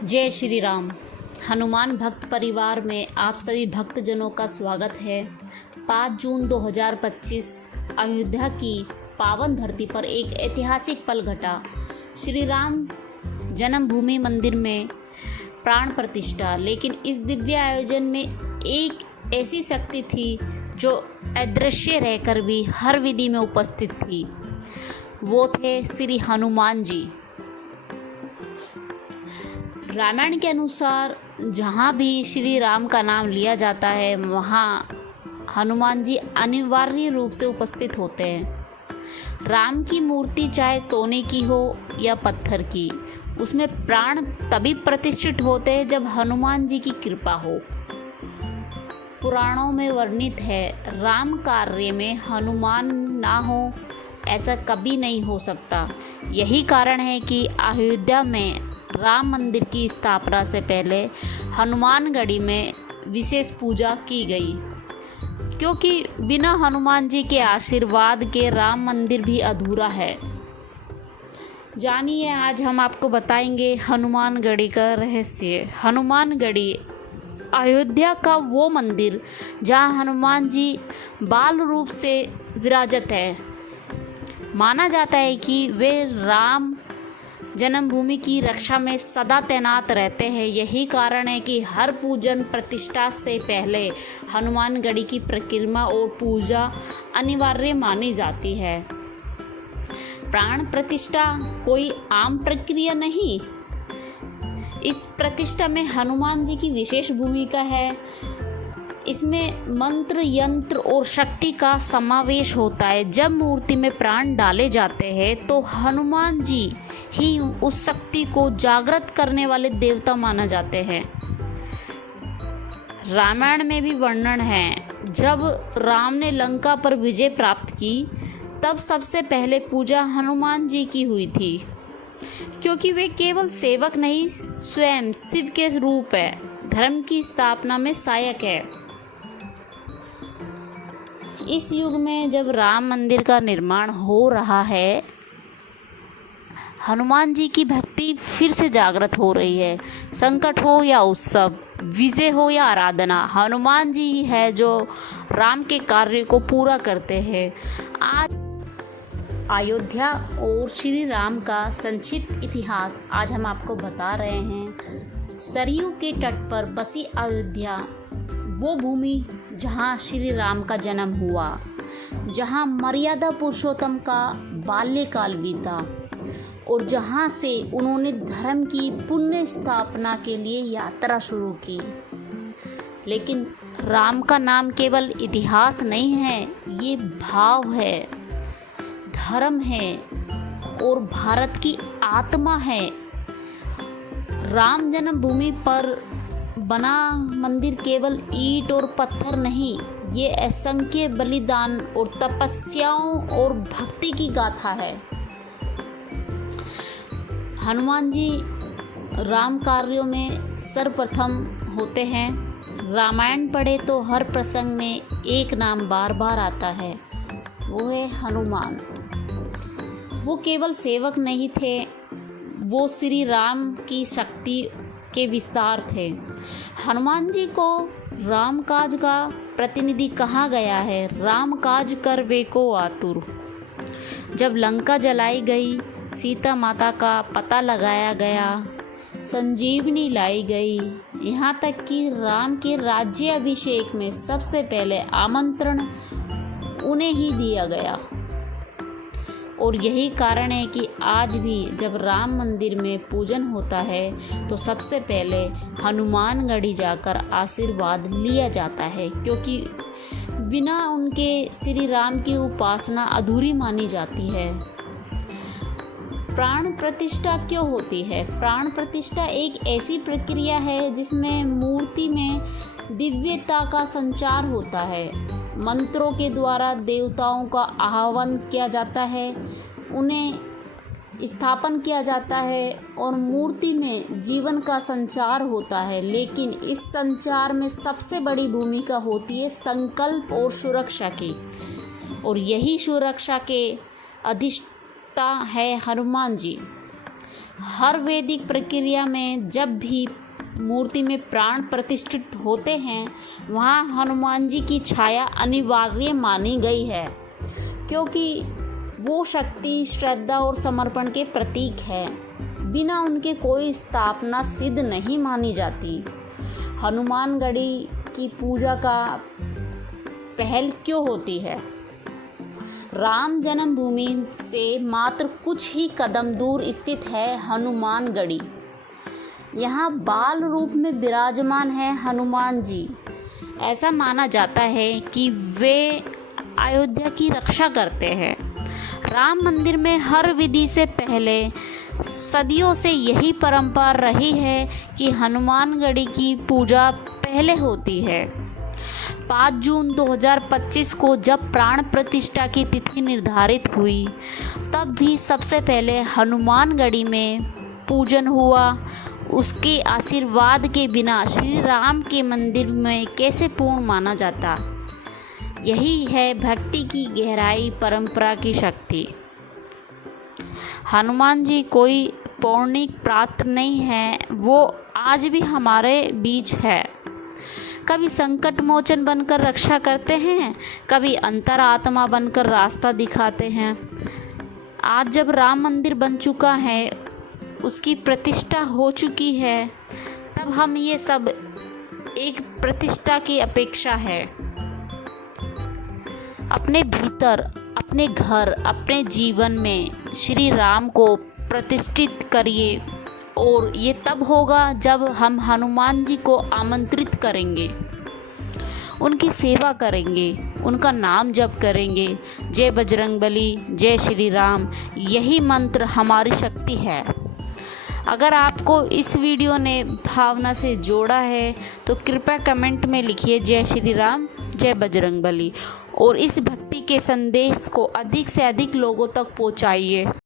जय श्री राम। हनुमान भक्त परिवार में आप सभी भक्तजनों का स्वागत है। 5 जून 2025 अयोध्या की पावन धरती पर एक ऐतिहासिक पल घटा। श्री राम जन्मभूमि मंदिर में प्राण प्रतिष्ठा। लेकिन इस दिव्य आयोजन में एक ऐसी शक्ति थी जो अदृश्य रहकर भी हर विधि में उपस्थित थी। वो थे श्री हनुमान जी। रामायण के अनुसार जहाँ भी श्री राम का नाम लिया जाता है वहाँ हनुमान जी अनिवार्य रूप से उपस्थित होते हैं। राम की मूर्ति चाहे सोने की हो या पत्थर की, उसमें प्राण तभी प्रतिष्ठित होते हैं जब हनुमान जी की कृपा हो। पुराणों में वर्णित है, राम कार्य में हनुमान ना हो ऐसा कभी नहीं हो सकता। यही कारण है कि अयोध्या में राम मंदिर की स्थापना से पहले हनुमानगढ़ी में विशेष पूजा की गई, क्योंकि बिना हनुमान जी के आशीर्वाद के राम मंदिर भी अधूरा है। जानिए, आज हम आपको बताएंगे हनुमानगढ़ी का रहस्य। हनुमानगढ़ी अयोध्या का वो मंदिर जहाँ हनुमान जी बाल रूप से विराजत है। माना जाता है कि वे राम जन्मभूमि की रक्षा में सदा तैनात रहते हैं। यही कारण है कि हर पूजन प्रतिष्ठा से पहले हनुमानगढ़ी की परिक्रमा और पूजा अनिवार्य मानी जाती है। प्राण प्रतिष्ठा कोई आम प्रक्रिया नहीं। इस प्रतिष्ठा में हनुमान जी की विशेष भूमिका है। इसमें मंत्र, यंत्र और शक्ति का समावेश होता है। जब मूर्ति में प्राण डाले जाते हैं तो हनुमान जी ही उस शक्ति को जागृत करने वाले देवता माना जाते हैं। रामायण में भी वर्णन है, जब राम ने लंका पर विजय प्राप्त की तब सबसे पहले पूजा हनुमान जी की हुई थी, क्योंकि वे केवल सेवक नहीं, स्वयं शिव के रूप है, धर्म की स्थापना में सहायक है। इस युग में जब राम मंदिर का निर्माण हो रहा है, हनुमान जी की भक्ति फिर से जागृत हो रही है। संकट हो या उत्सव, विजय हो या आराधना, हनुमान जी ही है जो राम के कार्य को पूरा करते हैं। आज अयोध्या और श्री राम का संक्षिप्त इतिहास आज हम आपको बता रहे हैं। सरयू के तट पर बसी अयोध्या वो भूमि जहाँ श्री राम का जन्म हुआ, जहाँ मर्यादा पुरुषोत्तम का बाल्यकाल बीता और जहाँ से उन्होंने धर्म की पुण्य स्थापना के लिए यात्रा शुरू की। लेकिन राम का नाम केवल इतिहास नहीं है, ये भाव है, धर्म है और भारत की आत्मा है। राम जन्मभूमि पर बना मंदिर केवल ईंट और पत्थर नहीं, ये असंख्य बलिदान और तपस्याओं और भक्ति की गाथा है। हनुमान जी राम कार्यों में सर्वप्रथम होते हैं। रामायण पढ़े तो हर प्रसंग में एक नाम बार बार आता है, वो है हनुमान। वो केवल सेवक नहीं थे, वो श्री राम की शक्ति के विस्तार थे। हनुमान जी को राम काज का प्रतिनिधि कहा गया है। राम काज कर वे को आतुर। जब लंका जलाई गई, सीता माता का पता लगाया गया, संजीवनी लाई गई, यहाँ तक कि राम के राज्य अभिषेक में सबसे पहले आमंत्रण उन्हें ही दिया गया। और यही कारण है कि आज भी जब राम मंदिर में पूजन होता है तो सबसे पहले हनुमानगढ़ी जाकर आशीर्वाद लिया जाता है, क्योंकि बिना उनके श्री राम की उपासना अधूरी मानी जाती है। प्राण प्रतिष्ठा क्यों होती है? प्राण प्रतिष्ठा एक ऐसी प्रक्रिया है जिसमें मूर्ति में दिव्यता का संचार होता है। मंत्रों के द्वारा देवताओं का आह्वान किया जाता है, उन्हें स्थापन किया जाता है और मूर्ति में जीवन का संचार होता है। लेकिन इस संचार में सबसे बड़ी भूमिका होती है संकल्प और सुरक्षा की, और यही सुरक्षा के अधिष्ठाता है हनुमान जी। हर वैदिक प्रक्रिया में जब भी मूर्ति में प्राण प्रतिष्ठित होते हैं वहाँ हनुमान जी की छाया अनिवार्य मानी गई है, क्योंकि वो शक्ति, श्रद्धा और समर्पण के प्रतीक है। बिना उनके कोई स्थापना सिद्ध नहीं मानी जाती। हनुमानगढ़ी की पूजा का पहल क्यों होती है? राम जन्मभूमि से मात्र कुछ ही कदम दूर स्थित है हनुमानगढ़ी। यहाँ बाल रूप में विराजमान है हनुमान जी। ऐसा माना जाता है कि वे अयोध्या की रक्षा करते हैं। राम मंदिर में हर विधि से पहले सदियों से यही परंपरा रही है कि हनुमानगढ़ी की पूजा पहले होती है। 5 जून 2025 को जब प्राण प्रतिष्ठा की तिथि निर्धारित हुई तब भी सबसे पहले हनुमानगढ़ी में पूजन हुआ। उसके आशीर्वाद के बिना श्री राम के मंदिर में कैसे पूर्ण माना जाता? यही है भक्ति की गहराई, परंपरा की शक्ति। हनुमान जी कोई पौराणिक पात्र नहीं है, वो आज भी हमारे बीच है। कभी संकट मोचन बनकर रक्षा करते हैं, कभी अंतरात्मा बनकर रास्ता दिखाते हैं। आज जब राम मंदिर बन चुका है, उसकी प्रतिष्ठा हो चुकी है, तब हम ये सब एक प्रतिष्ठा की अपेक्षा है। अपने भीतर, अपने घर, अपने जीवन में श्री राम को प्रतिष्ठित करिए और ये तब होगा जब हम हनुमान जी को आमंत्रित करेंगे, उनकी सेवा करेंगे, उनका नाम जप करेंगे। जय बजरंगबली, जय श्री राम, यही मंत्र हमारी शक्ति है। अगर आपको इस वीडियो ने भावना से जोड़ा है तो कृपया कमेंट में लिखिए जय श्री राम, जय बजरंगबली और इस भक्ति के संदेश को अधिक से अधिक लोगों तक पहुंचाइए।